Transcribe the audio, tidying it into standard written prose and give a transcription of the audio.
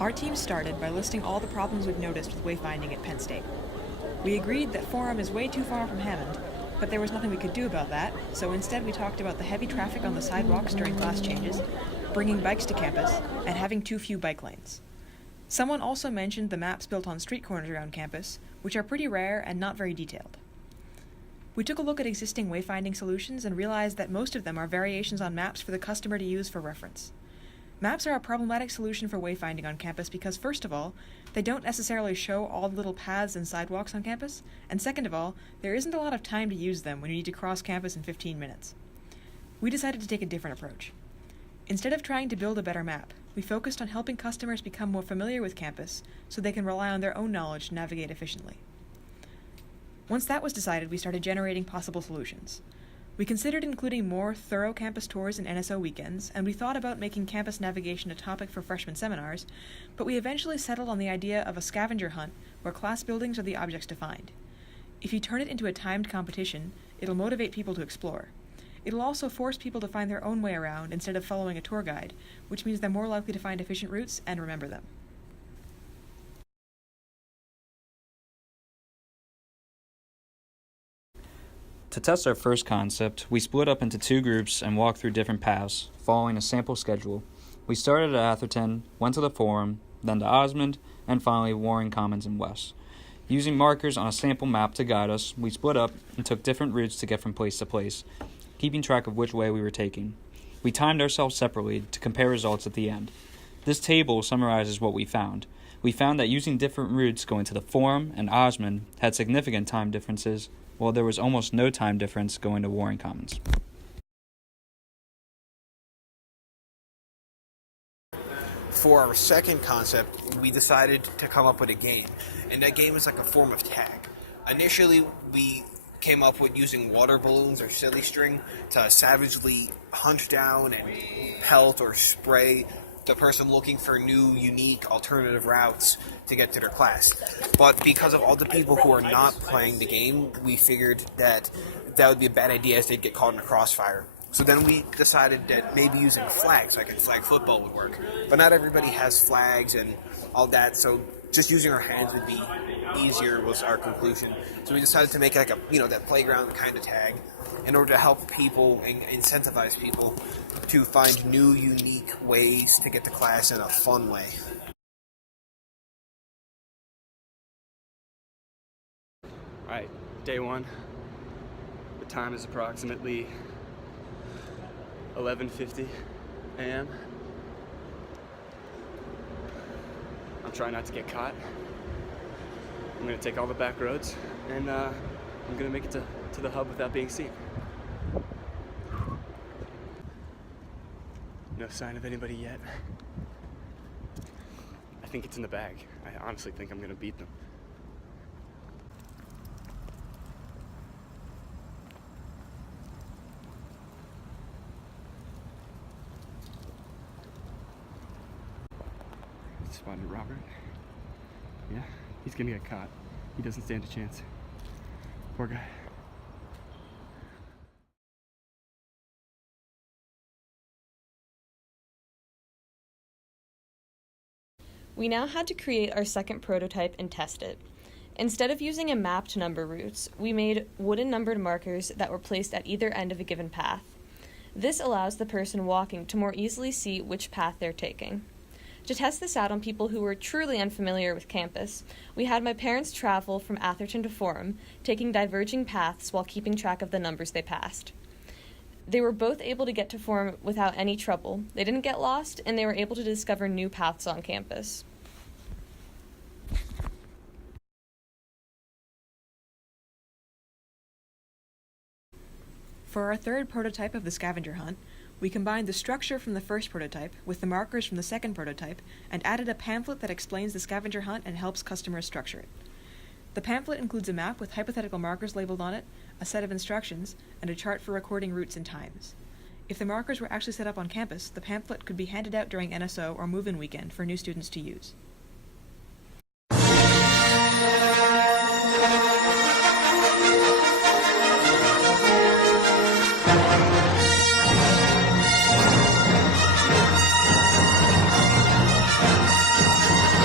Our team started by listing all the problems we've noticed with wayfinding at Penn State. We agreed that Forum is way too far from Hammond, but there was nothing we could do about that, so instead we talked about the heavy traffic on the sidewalks during class changes, bringing bikes to campus, and having too few bike lanes. Someone also mentioned the maps built on street corners around campus, which are pretty rare and not very detailed. We took a look at existing wayfinding solutions and realized that most of them are variations on maps for the customer to use for reference. Maps are a problematic solution for wayfinding on campus because, first of all, they don't necessarily show all the little paths and sidewalks on campus, and second of all, there isn't a lot of time to use them when you need to cross campus in 15 minutes. We decided to take a different approach. Instead of trying to build a better map, we focused on helping customers become more familiar with campus so they can rely on their own knowledge to navigate efficiently. Once that was decided, we started generating possible solutions. We considered including more thorough campus tours and NSO weekends, and we thought about making campus navigation a topic for freshman seminars, but we eventually settled on the idea of a scavenger hunt where class buildings are the objects to find. If you turn it into a timed competition, it'll motivate people to explore. It'll also force people to find their own way around instead of following a tour guide, which means they're more likely to find efficient routes and remember them. To test our first concept, we split up into two groups and walked through different paths, following a sample schedule. We started at Atherton, went to the Forum, then to Osmond, and finally Warren Commons and West. Using markers on a sample map to guide us, we split up and took different routes to get from place to place, keeping track of which way we were taking. We timed ourselves separately to compare results at the end. This table summarizes what we found. We found that using different routes going to the Forum and Osmond had significant time differences, while there was almost no time difference going to Warren Commons. For our second concept, we decided to come up with a game, and that game is like a form of tag. Initially, we came up with using water balloons or silly string to savagely hunt down and pelt or spray the person looking for new, unique, alternative routes to get to their class. But because of all the people who are not playing the game, we figured that that would be a bad idea as they'd get caught in a crossfire. So then we decided that maybe using flags, like in flag football, would work. But not everybody has flags and all that, so just using our hands would be easier was our conclusion. So we decided to make like that playground kind of tag in order to help people and incentivize people to find new, unique ways to get to class in a fun way. Alright, day one. The time is approximately 11:50 a.m. I'm trying not to get caught. I'm gonna take all the back roads, and I'm gonna make it to the hub without being seen. No sign of anybody yet. I think it's in the bag. I honestly think I'm gonna beat them. Spotted Robert. Yeah, he's gonna get caught. He doesn't stand a chance. Poor guy. We now had to create our second prototype and test it. Instead of using a map to number routes, we made wooden numbered markers that were placed at either end of a given path. This allows the person walking to more easily see which path they're taking. To test this out on people who were truly unfamiliar with campus, we had my parents travel from Atherton to Forum, taking diverging paths while keeping track of the numbers they passed. They were both able to get to Forum without any trouble. They didn't get lost, and they were able to discover new paths on campus. For our third prototype of the scavenger hunt, we combined the structure from the first prototype with the markers from the second prototype and added a pamphlet that explains the scavenger hunt and helps customers structure it. The pamphlet includes a map with hypothetical markers labeled on it, a set of instructions, and a chart for recording routes and times. If the markers were actually set up on campus, the pamphlet could be handed out during NSO or move-in weekend for new students to use.